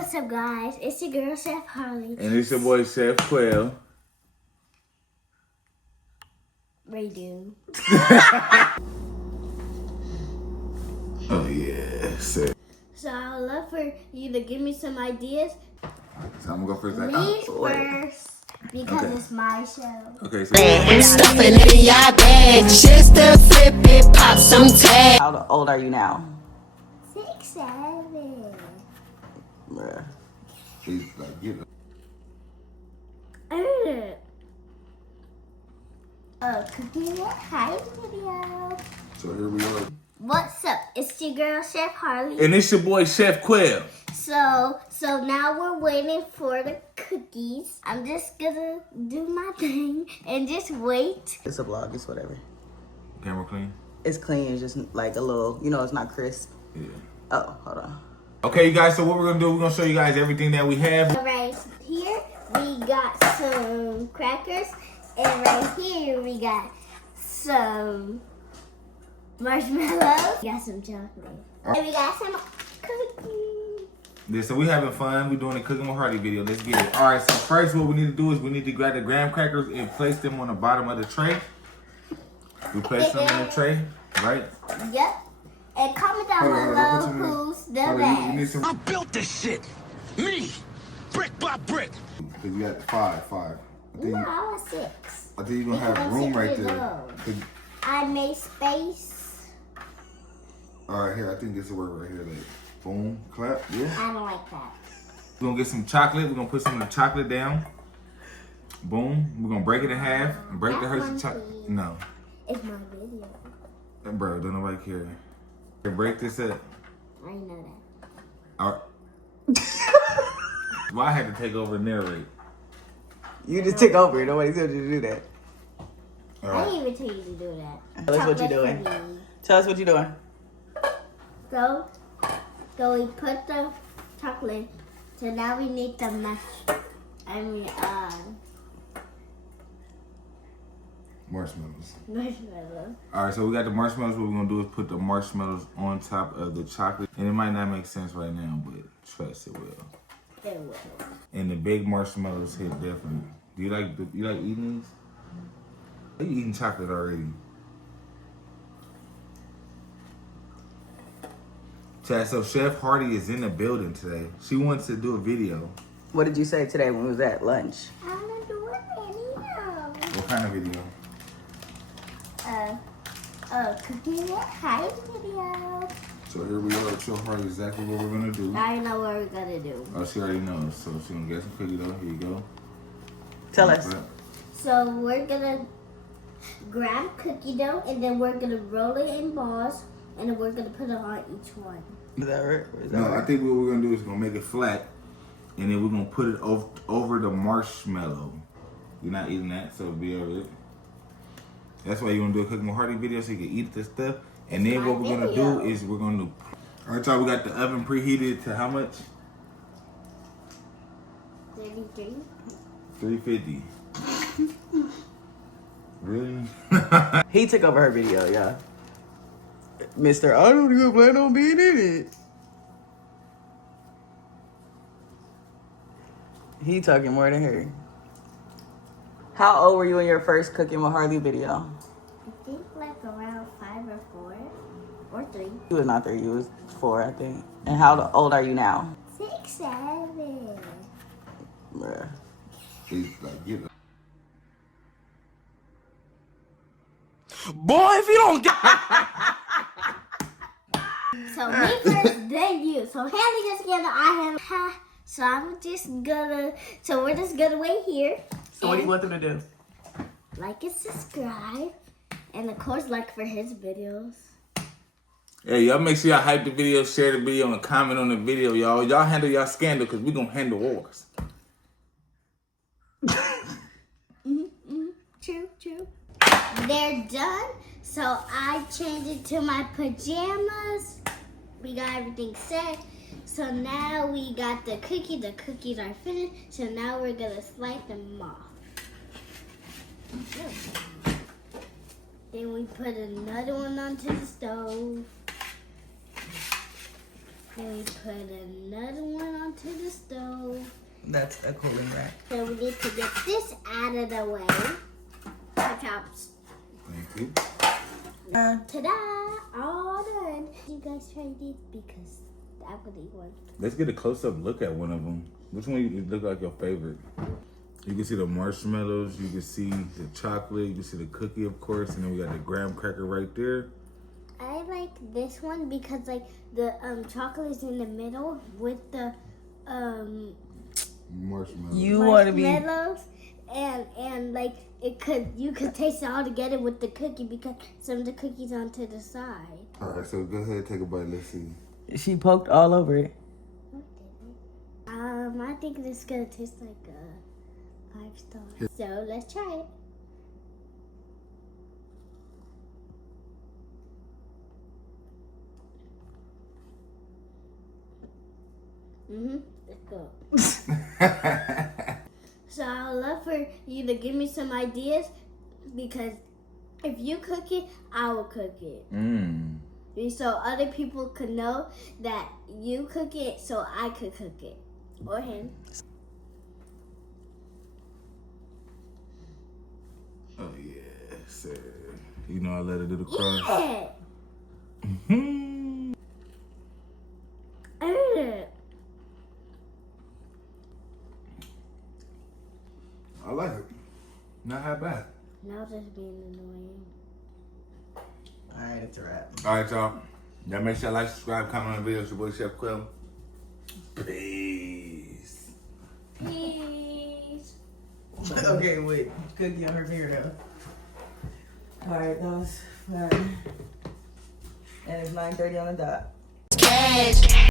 What's up, guys? It's your girl, Chef Harlee. And it's your boy, Chef Quail. Redo. Oh, yeah. Sick. So I would love for you to give me some ideas. So I'm going to go first. Me first, because Okay. it's my show. Okay, so And stuffing it in your bag just to flip it, pop some tag. How old are you now? 6, 7. Bruh. he's like, get it. Cooking it high video. So here we are. What's up? It's your girl, Chef Harlee. And it's your boy, Chef Quail. So now we're waiting for the cookies. I'm just gonna do my thing and just wait. It's a vlog, it's whatever. Camera clean? It's clean, it's just like a little, you know, it's not crisp. Yeah. Oh, hold on. Okay, you guys, so what we're going to do, we're going to show you guys everything that we have. Right here we got some crackers, and right here we got some marshmallows. We got some chocolate, and we got some cookies. Yeah, so we having fun. We're doing a Cooking with Harlee video. Let's get it. All right, so first what we need to do is we need to grab the graham crackers and place them on the bottom of the tray. We place them in the tray, right? Yep. And comment down below who's the best. I built this shit. Me. Brick by brick. Because you got 5. I think, No, I was 6. I think you're going to have room right there. I made space. All right, here, I think this will work right here. Like, boom, clap, yeah. I don't like that. We're going to get some chocolate. We're going to put some of the chocolate down. Boom. We're going to break it in half. And break the Hershey chocolate. No. It's my video. Bro, don't nobody care. Break this up. I know that. All right. Well, I had to take over and narrate. You just took over, nobody told you to do that. All I right. didn't even tell you to do that. Tell us what you're doing. Tell us what you're doing. So we put the chocolate. So now we need the Marshmallows. marshmallow. All right, so we got the marshmallows. What we're going to do is put the marshmallows on top of the chocolate. And it might not make sense right now, but trust it will. It will. And the big marshmallows hit different. Do you like eating these? Are you eating chocolate already? Chad, so Chef Harlee is in the building today. She wants to do a video. What did you say today when we was at lunch? I'm gonna do a video. What kind of video? Cooking it high video. So here we are with Chef Harlee, exactly what we're gonna do. I already know what we're gonna do. Oh, she already knows. So she's gonna get some cookie dough. Here you go. Tell us. So we're gonna grab cookie dough and then we're gonna roll it in balls and then we're gonna put it on each one. Is that right? Is that No, right? I think what we're gonna do is gonna make it flat, and then we're gonna put it over the marshmallow. You're not eating that, so it'll be over it. That's why you wanna do a Cooking with Harlee video so you can eat this stuff. And then what we're gonna do is we're gonna. All right, y'all. We got the oven preheated to how much? 33. 350. Really? He took over her video, yeah. Mr. I don't even plan on being in it. He talking more than her. How old were you in your first Cooking with Harlee video? I think like around 5 or 4 or 3. You was not 3, you was 4, I think. And how old are you now? 6, 7. Bruh. He's like, get it. Boy, if you don't get. So me first, then you. So Haley just together, I have. So so we're just gonna wait here. So what do you want them to do? Like and subscribe. And of course, like for his videos. Hey, y'all make sure y'all hype the video, share the video, and comment on the video, y'all. Y'all handle y'all scandal, because we gonna handle wars. True. They're done. So I changed it to my pajamas. We got everything set. So now we got the cookies. The cookies are finished. So now we're gonna slice them off. Then we put another one onto the stove. Then we put another one onto the stove. That's a cooling rack. So we need to get this out of the way. Watch out. Thank you. Ta-da! All done. You guys try these because I would eat one. Let's get a close-up look at one of them. Which one you look like your favorite? You can see the marshmallows, you can see the chocolate, you can see the cookie, of course, and then we got the graham cracker right there. I like this one because like the chocolate is in the middle with the Marshmallows. You want to be. marshmallows and like you could taste it all together with the cookie because some of the cookies onto the side. All right, so go ahead, take a bite. Let's see. She poked all over it. I think this is gonna taste like a 5-star. So let's try it. Let's go. So I would love for you to give me some ideas because if you cook it, I will cook it. So other people could know that you cook it, so I could cook it. Or him. Oh, yeah, sir. You know I let her do the crunch. Yeah. Mm-hmm. I like it. Not that bad. Now just being annoying. Alright, it's a wrap. All right, y'all. Y'all make sure y'all like, subscribe, comment on the video. It's your boy, Chef Quail. Peace. Peace. Okay, wait. Cookie on her fingernail. Alright, that was fun. And it's 9:30 on the dot. Cash.